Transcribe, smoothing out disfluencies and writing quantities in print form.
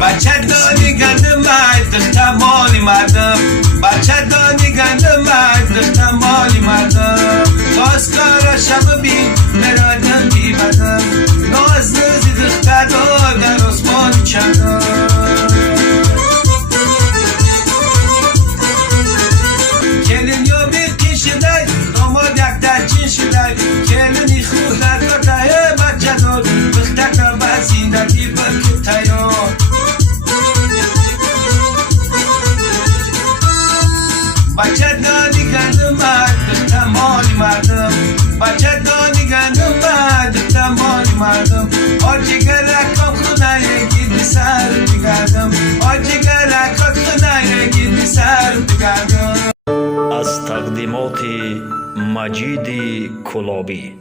بچه دانی گندم دختم مالی مردم بچه دانی گندم دختم مالی مردم بازکارا شب بی مرادم بی بدم ناز نازی دختر در آسمان چندم کلین یا بیرکی شدای داماد یک در چین شدای کلینی خود در کتای بچه دار بخته که بزیندگی بکت تیار بچه دانی گندم دختم مالی مردم بچه دانی گندم دختم مالی مردم آجی گرکم خونه گیدی سر بگردم آجی گرکم خونه گیدی سر بگردم. از تقدیمات مجید کلابی